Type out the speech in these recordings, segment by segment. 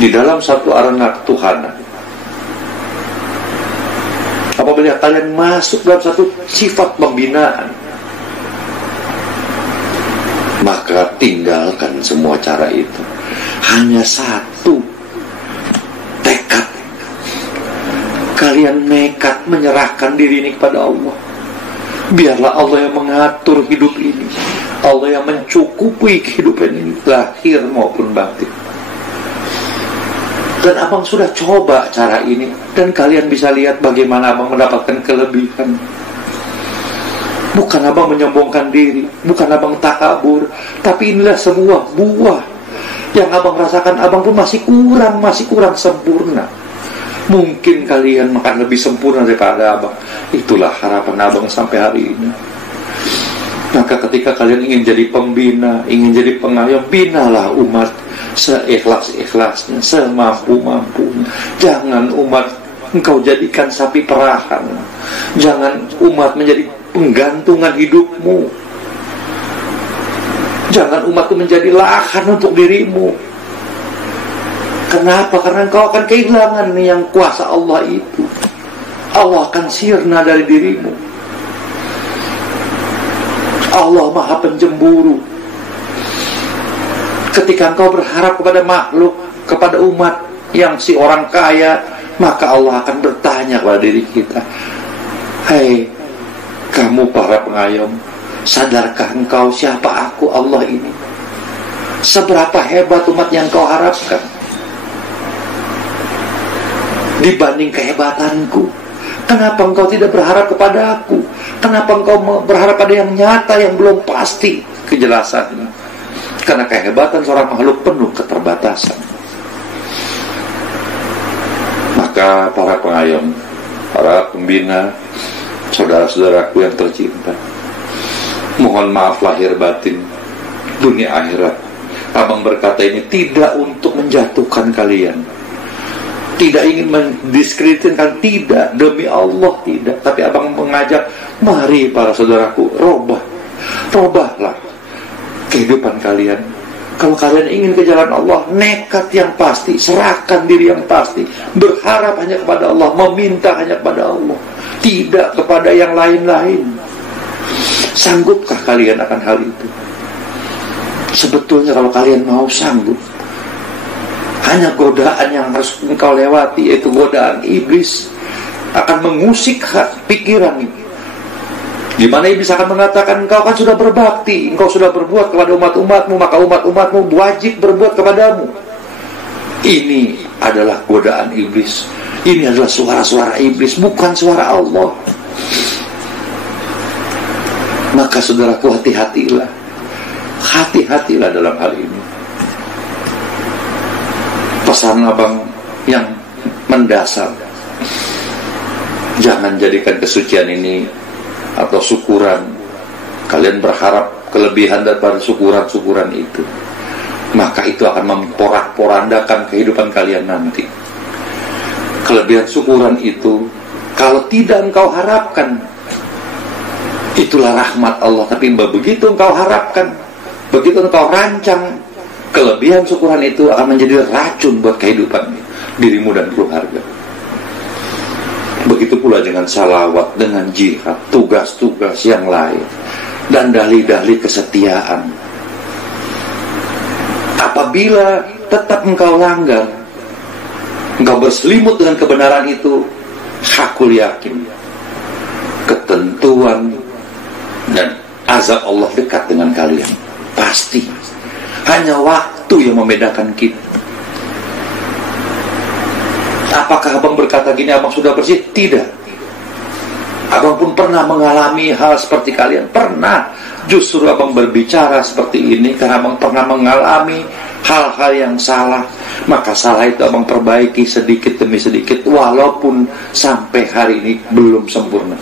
di dalam satu arena ketuhanan. Apabila kalian masuk dalam satu sifat pembinaan, maka tinggalkan semua cara itu. Hanya satu tekad. Kalian nekat menyerahkan diri ini kepada Allah. Biarlah Allah yang mengatur hidup ini, Allah yang mencukupi kehidupan ini, lahir maupun batin. Dan abang sudah coba cara ini, dan kalian bisa lihat bagaimana abang mendapatkan kelebihan. Bukan abang menyombongkan diri, bukan abang takabur, tapi inilah sebuah buah yang abang rasakan. Abang pun masih kurang sempurna. Mungkin kalian akan lebih sempurna daripada abang. Itulah harapan abang sampai hari ini. Maka ketika kalian ingin jadi pembina, ingin jadi pengayom, binalah umat seikhlas-ikhlasnya, semampu-mampunya. Jangan umat engkau jadikan sapi perahan. Jangan umat menjadi penggantungan hidupmu. Jangan umatku menjadi lahan untuk dirimu. Kenapa? Karena engkau akan kehilangan yang kuasa Allah itu. Allah akan sirna dari dirimu. Allah maha penjemburu. Ketika engkau berharap kepada makhluk, kepada umat yang si orang kaya, maka Allah akan bertanya kepada diri kita, "Hei, kamu para pengayom, sadarkah engkau siapa aku Allah ini? Seberapa hebat umat yang kau harapkan dibanding kehebatanku? Kenapa engkau tidak berharap kepada aku? Kenapa engkau berharap pada yang nyata, yang belum pasti kejelasannya?" Karena kehebatan seorang makhluk penuh keterbatasan. Maka para pengayom, para pembina, saudara-saudaraku yang tercinta, mohon maaf lahir batin, dunia akhirat. Abang berkata ini tidak untuk menjatuhkan kalian, tidak ingin mendiskreditkan, tidak, demi Allah tidak. Tapi abang mengajak, mari para saudaraku, robahlah kehidupan kalian. Kalau kalian ingin ke jalan Allah, nekat yang pasti, serahkan diri yang pasti, berharap hanya kepada Allah, meminta hanya kepada Allah, tidak kepada yang lain-lain. Sanggupkah kalian akan hal itu? Sebetulnya kalau kalian mau sanggup, hanya godaan yang harus engkau lewati, yaitu godaan iblis akan mengusik pikiran ini. Di mana iblis akan mengatakan, engkau kan sudah berbakti, engkau sudah berbuat kepada umat-umatmu, maka umat-umatmu wajib berbuat kepadamu. Ini adalah godaan iblis. Ini adalah suara-suara iblis, bukan suara Allah. Maka saudaraku, hati-hatilah dalam hal ini. Pesan abang yang mendasar, jangan jadikan kesucian ini atau syukuran, kalian berharap kelebihan daripada syukuran itu, maka itu akan memporak-porandakan kehidupan kalian nanti. Kelebihan syukuran itu, kalau tidak engkau harapkan, itulah rahmat Allah. Tapi begitu engkau harapkan, begitu engkau rancang, kelebihan syukuran itu akan menjadi racun buat kehidupan dirimu dan keluarga. Begitu pula dengan salawat, dengan jihad, tugas-tugas yang lain, dan dalih-dalih kesetiaan. Apabila tetap engkau langgar, engkau berselimut dengan kebenaran itu, hakul yakin ketentuan dan azab Allah dekat dengan kalian. Pasti. Hanya waktu yang membedakan kita. Apakah abang berkata gini, abang sudah bersih? Tidak. Abang pun pernah mengalami hal seperti kalian. Pernah. Justru abang berbicara seperti ini karena abang pernah mengalami hal-hal yang salah. Maka salah itu abang perbaiki sedikit demi sedikit, walaupun sampai hari ini belum sempurna.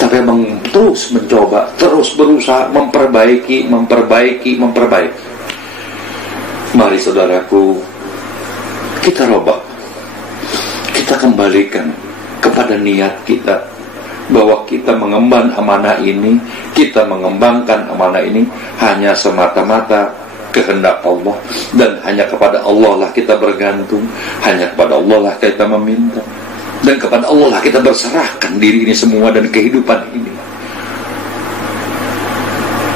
Tapi abang terus mencoba, terus berusaha memperbaiki. Mari saudaraku, kita robah. Kita kembalikan kepada niat kita, bahwa kita mengemban amanah ini, kita mengembangkan amanah ini hanya semata-mata kehendak Allah, dan hanya kepada Allah lah kita bergantung, hanya kepada Allah lah kita meminta, dan kepada Allah lah kita berserahkan diri ini semua dan kehidupan ini.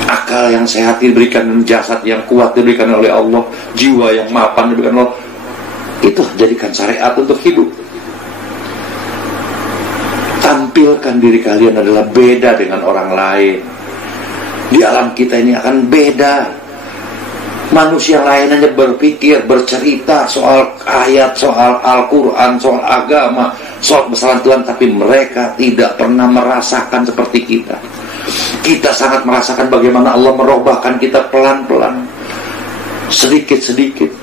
Akal yang sehat diberikan, jasad yang kuat diberikan oleh Allah, jiwa yang mapan diberikan Allah. Itu jadikan syariat untuk hidup. Tampilkan diri kalian adalah beda dengan orang lain. Di alam kita ini akan beda. Manusia lain hanya berpikir, bercerita soal ayat, soal Al-Quran, soal agama, soal besaran Tuhan, tapi mereka tidak pernah merasakan seperti kita. Kita sangat merasakan bagaimana Allah merubahkan kita pelan-pelan, sedikit-sedikit.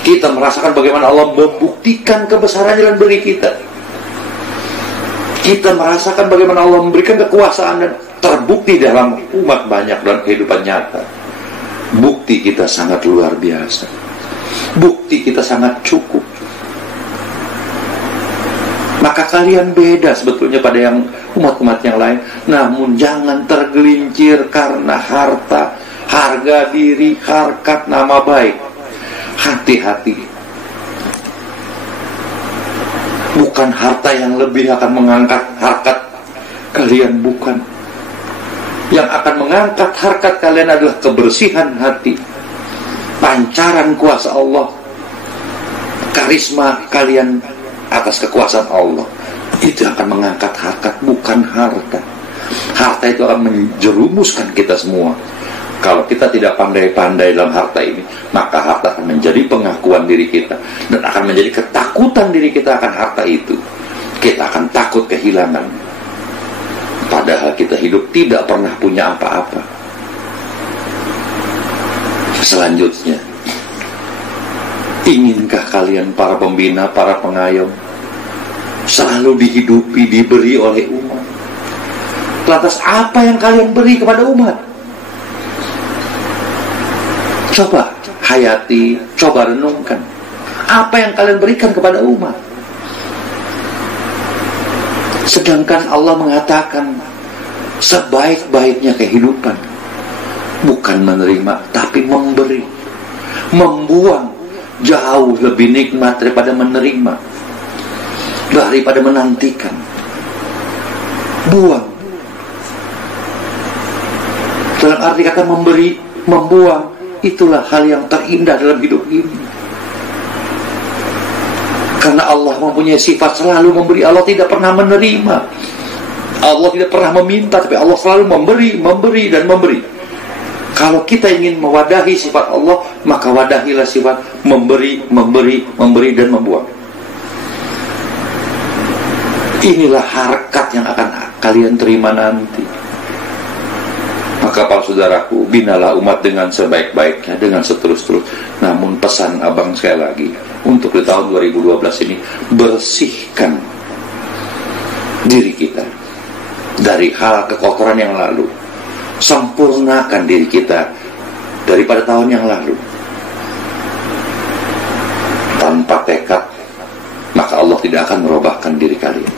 Kita merasakan bagaimana Allah membuktikan kebesarannya dalam diri kita. Kita merasakan bagaimana Allah memberikan kekuasaan dan terbukti dalam umat banyak dan kehidupan nyata. Bukti kita sangat luar biasa. Bukti kita sangat cukup. Maka kalian beda sebetulnya pada yang umat-umat yang lain. Namun jangan tergelincir karena harta, harga diri, harkat, nama baik. Hati-hati. Bukan harta yang lebih akan mengangkat harkat kalian, bukan. Yang akan mengangkat harkat kalian adalah kebersihan hati, pancaran kuasa Allah, karisma kalian atas kekuasaan Allah. Itu akan mengangkat harkat, bukan harta. Harta itu akan menjerumuskan kita semua. Kalau kita tidak pandai-pandai dalam harta ini, maka harta akan menjadi pengakuan diri kita, dan akan menjadi ketakutan diri kita akan harta itu. Kita akan takut kehilangan, padahal kita hidup tidak pernah punya apa-apa. Selanjutnya, inginkah kalian para pembina, para pengayom selalu dihidupi, diberi oleh umat? Lantas apa yang kalian beri kepada umat? Coba hayati, coba renungkan. Apa yang kalian berikan kepada umat? Sedangkan Allah mengatakan sebaik-baiknya kehidupan bukan menerima, tapi memberi. Membuang jauh lebih nikmat daripada menerima, daripada menantikan. Buang. Dalam arti kata memberi, membuang, itulah hal yang terindah dalam hidup ini. Karena Allah mempunyai sifat selalu memberi. Allah tidak pernah menerima. Allah tidak pernah meminta, tapi Allah selalu memberi, memberi, dan memberi. Kalau kita ingin mewadahi sifat Allah, maka wadahilah sifat memberi, memberi, memberi, dan membuang. Inilah harkat yang akan kalian terima nanti. Maka para saudaraku, binalah umat dengan sebaik-baiknya, dengan seterus-terus. Namun pesan abang sekali lagi, untuk di tahun 2012 ini, bersihkan diri kita dari hal kekotoran yang lalu. Sempurnakan diri kita daripada tahun yang lalu. Tanpa tekad, maka Allah tidak akan merubahkan diri kalian.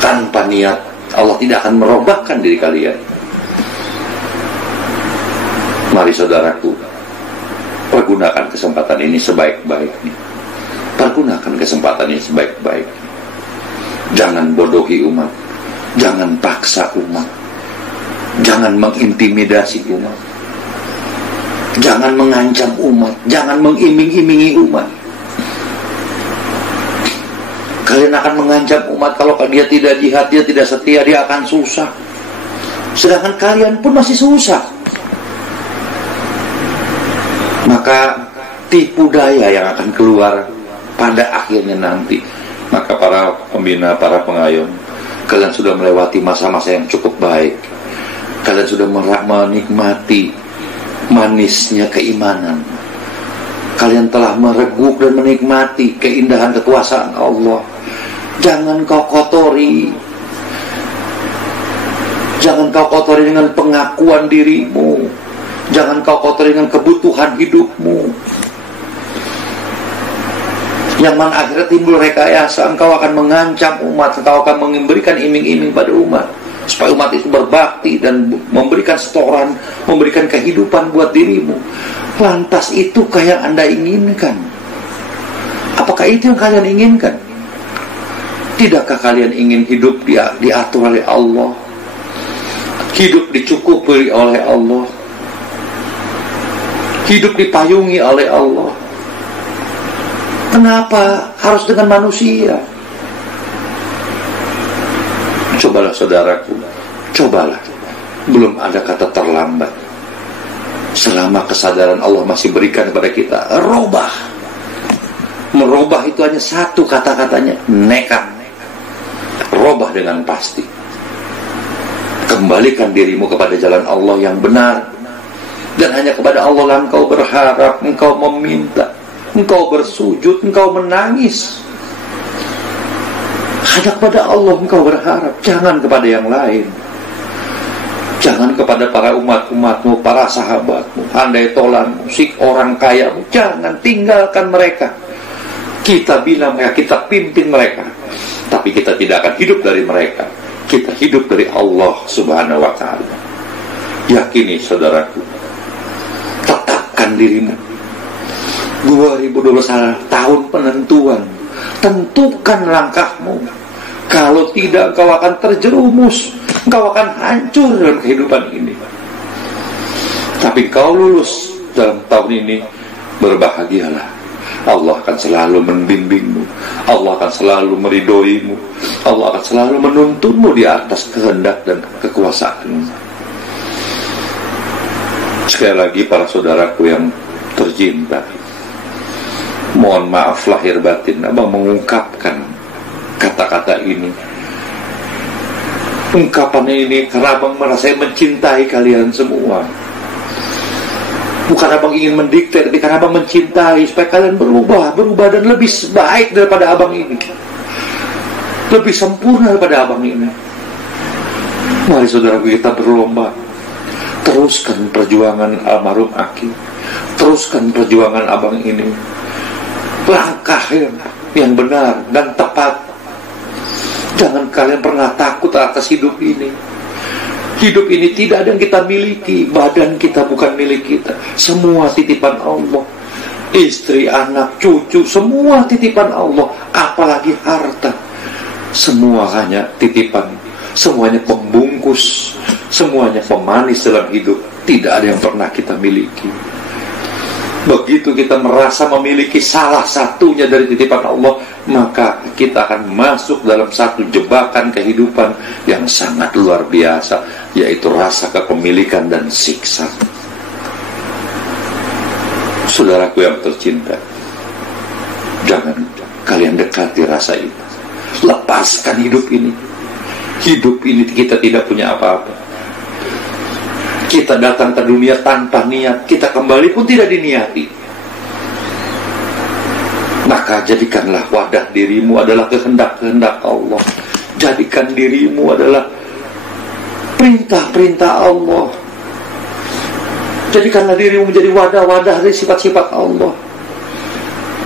Tanpa niat, Allah tidak akan merubahkan diri kalian. Mari saudaraku, pergunakan kesempatan ini sebaik-baiknya. Pergunakan kesempatan ini sebaik-baiknya. Jangan bodohi umat, jangan paksa umat, jangan mengintimidasi umat, jangan mengancam umat, jangan mengiming-imingi umat. Kalian akan mengancam umat kalau dia tidak jihad, dia tidak setia, dia akan susah. Sedangkan kalian pun masih susah. Maka tipu daya yang akan keluar pada akhirnya nanti. Maka para pembina, para pengayom, kalian sudah melewati masa-masa yang cukup baik. Kalian sudah menikmati manisnya keimanan. Kalian telah mereguk dan menikmati keindahan kekuasaan Allah. Jangan kau kotori. Jangan kau kotori dengan pengakuan dirimu. Jangan kau kotori dengan kebutuhan hidupmu, yang mana akhirnya timbul rekayasa. Engkau akan mengancam umat, engkau akan memberikan iming-iming pada umat. supaya umat itu berbakti dan memberikan setoran, memberikan kehidupan buat dirimu. Lantas itukah yang Anda inginkan? Apakah itu yang kalian inginkan? Tidakkah kalian ingin hidup diatur oleh Allah, hidup dicukupi oleh Allah, hidup dipayungi oleh Allah? Kenapa harus dengan manusia? Cobalah saudaraku, cobalah. Belum ada kata terlambat. Selama kesadaran Allah masih berikan kepada kita, robah. Merubah itu hanya satu kata-katanya, nekat. Robah dengan pasti. Kembalikan dirimu kepada jalan Allah yang benar. Dan hanya kepada Allah lah engkau berharap, engkau meminta, engkau bersujud, engkau menangis. Hanya kepada Allah engkau berharap, jangan kepada yang lain. Jangan kepada para umat-umatmu, para sahabatmu, handai tolanmu, orang kayamu. Jangan tinggalkan mereka. Kita bilang mereka, kita pimpin mereka, tapi kita tidak akan hidup dari mereka. Kita hidup dari Allah Subhanahu wa ta'ala. Yakini saudaraku, tetapkan dirimu. 2021 tahun penentuan. Tentukan langkahmu. Kalau tidak, engkau akan terjerumus, engkau akan hancur dalam kehidupan ini. Tapi kau lulus dalam tahun ini, berbahagialah. Allah akan selalu membimbingmu, Allah akan selalu meridhoimu, Allah akan selalu menuntunmu di atas kehendak dan kekuasaanmu. Sekali lagi para saudaraku yang tercinta, mohon maaf lahir batin, abang mengungkapkan kata-kata ini, ungkapan ini karena abang merasa mencintai kalian semua. Bukan abang ingin mendikte, tapi karena abang mencintai supaya kalian berubah dan lebih baik daripada abang ini, lebih sempurna daripada abang ini. Mari saudaraku, kita berlomba. Teruskan perjuangan almarhum Aki, teruskan perjuangan abang ini. Langkah yang benar dan tepat. Jangan kalian pernah takut atas hidup ini. Hidup ini tidak ada yang kita miliki. Badan kita bukan milik kita. Semua titipan Allah. Istri, anak, cucu, semua titipan Allah. Apalagi harta, semua hanya titipan. Semuanya pembungkus, semuanya pemanis dalam hidup. Tidak ada yang pernah kita miliki. Begitu kita merasa memiliki salah satunya dari titipan Allah, maka kita akan masuk dalam satu jebakan kehidupan yang sangat luar biasa, yaitu rasa kepemilikan dan siksa. Saudaraku yang tercinta, jangan kalian dekati rasa itu. Lepaskan hidup ini. Hidup ini kita tidak punya apa-apa. Kita datang ke dunia tanpa niat, kita kembali pun tidak diniati. Maka jadikanlah wadah dirimu adalah kehendak-kehendak Allah. Jadikan dirimu adalah perintah-perintah Allah. Jadikanlah dirimu menjadi wadah-wadah dari sifat-sifat Allah.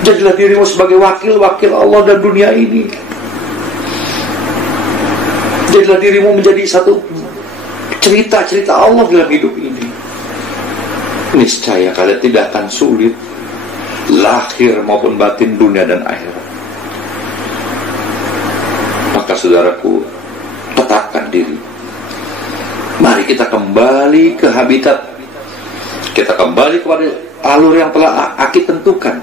Jadilah dirimu sebagai wakil-wakil Allah dan dunia ini. Jadilah dirimu menjadi satu cerita-cerita Allah dalam hidup ini. Niscaya kalian tidak akan sulit, lahir maupun batin, dunia dan akhirat. Maka saudaraku, tetapkan diri. Mari kita kembali ke habitat. Kita kembali kepada alur yang telah Aki tentukan,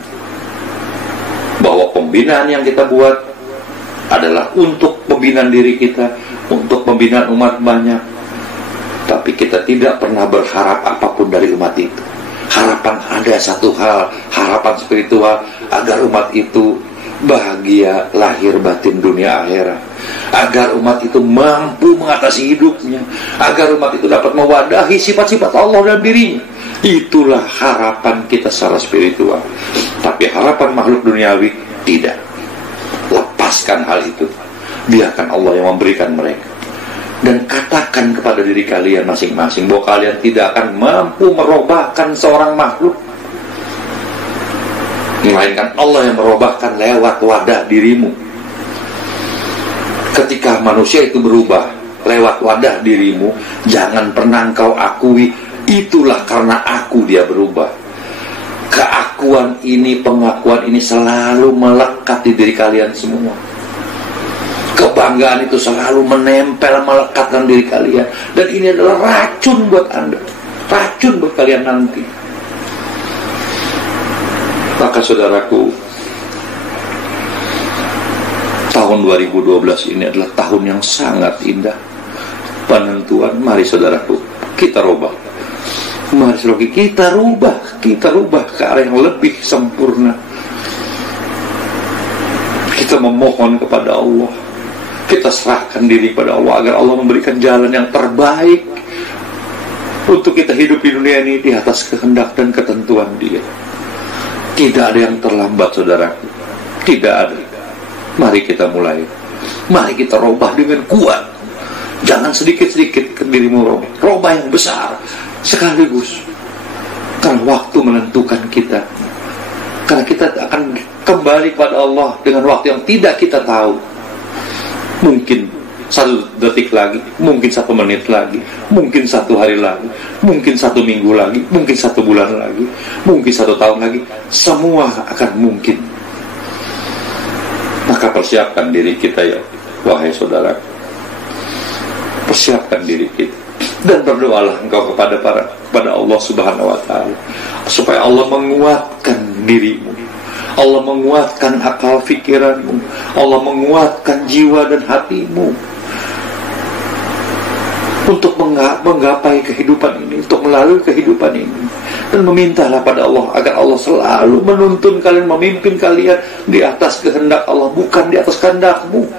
bahwa pembinaan yang kita buat adalah untuk pembinaan diri kita, untuk pembinaan umat banyak. Tapi kita tidak pernah berharap apapun dari umat itu. Harapan ada satu hal, harapan spiritual, agar umat itu bahagia lahir batin dunia akhirat, agar umat itu mampu mengatasi hidupnya, agar umat itu dapat mewadahi sifat-sifat Allah dalam dirinya. Itulah harapan kita secara spiritual. Tapi harapan makhluk duniawi tidak. Lepaskan hal itu, biarkan Allah yang memberikan mereka. Dan katakan kepada diri kalian masing-masing bahwa kalian tidak akan mampu merubahkan seorang makhluk, melainkan Allah yang merubahkan lewat wadah dirimu. Ketika manusia itu berubah, lewat wadah dirimu, jangan pernah engkau akui itulah karena aku dia berubah. Keakuan ini, pengakuan ini selalu melekat di diri kalian semua. Kebanggaan itu selalu menempel, melekat dalam diri kalian. Dan ini adalah racun buat Anda, racun buat kalian nanti. Maka saudaraku, tahun 2012 ini adalah tahun yang sangat indah. Penentuan, mari saudaraku, kita rubah. Mari saudaraku, kita rubah ke arah yang lebih sempurna. Kita memohon kepada Allah, kita serahkan diri pada Allah agar Allah memberikan jalan yang terbaik untuk kita hidup di dunia ini di atas kehendak dan ketentuan Dia. Tidak ada yang terlambat saudaraku, tidak ada. Mari kita mulai, mari kita robah dengan kuat. Jangan sedikit-sedikit ke dirimu robah yang besar sekaligus. Karena waktu menentukan kita. Karena kita akan kembali kepada Allah dengan waktu yang tidak kita tahu. Mungkin 1 detik lagi, mungkin 1 menit lagi, mungkin 1 hari lagi, mungkin 1 minggu lagi, mungkin 1 bulan lagi, mungkin 1 tahun lagi. Semua akan mungkin. Maka persiapkan diri kita ya, wahai saudara. Persiapkan diri kita. Dan berdoalah engkau kepada Allah Subhanahu wa Ta'ala, supaya Allah menguatkan dirimu, Allah menguatkan akal fikiranmu, Allah menguatkan jiwa dan hatimu untuk menggapai kehidupan ini, untuk melalui kehidupan ini. Dan memintalah pada Allah agar Allah selalu menuntun kalian, memimpin kalian di atas kehendak Allah, bukan di atas kehendakmu.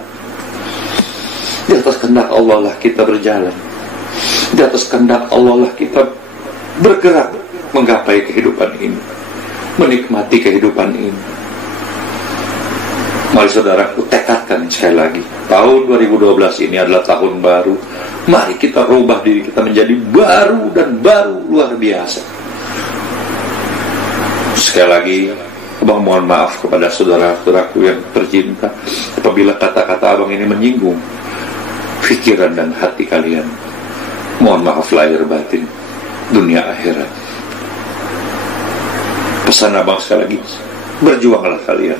Di atas kehendak Allah lah kita berjalan, di atas kehendak Allah lah kita bergerak menggapai kehidupan ini, menikmati kehidupan ini. Mari saudaraku, tekadkan sekali lagi, tahun 2012 ini adalah tahun baru. Mari kita rubah diri kita menjadi baru dan baru luar biasa. Sekali lagi, abang mohon maaf kepada saudara-saudaraku yang tercinta apabila kata-kata abang ini menyinggung pikiran dan hati kalian. Mohon maaf lahir batin, dunia akhirat. Pesan abang sekali lagi, berjuanglah kalian,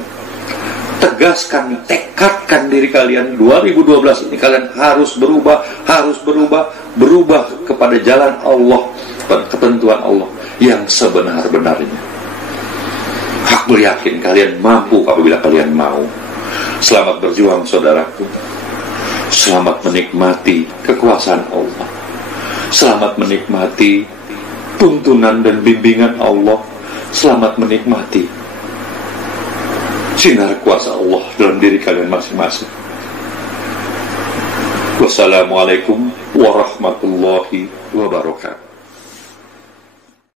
tegaskan, tekadkan diri kalian. 2012 ini kalian harus berubah kepada jalan Allah dan ketentuan Allah yang sebenar-benarnya. Aku yakin kalian mampu apabila kalian mau. Selamat berjuang saudaraku. Selamat menikmati kekuasaan Allah. Selamat menikmati tuntunan dan bimbingan Allah. Selamat menikmati sinar kuasa Allah dalam diri kalian masing-masing. Wassalamualaikum warahmatullahi wabarakatuh.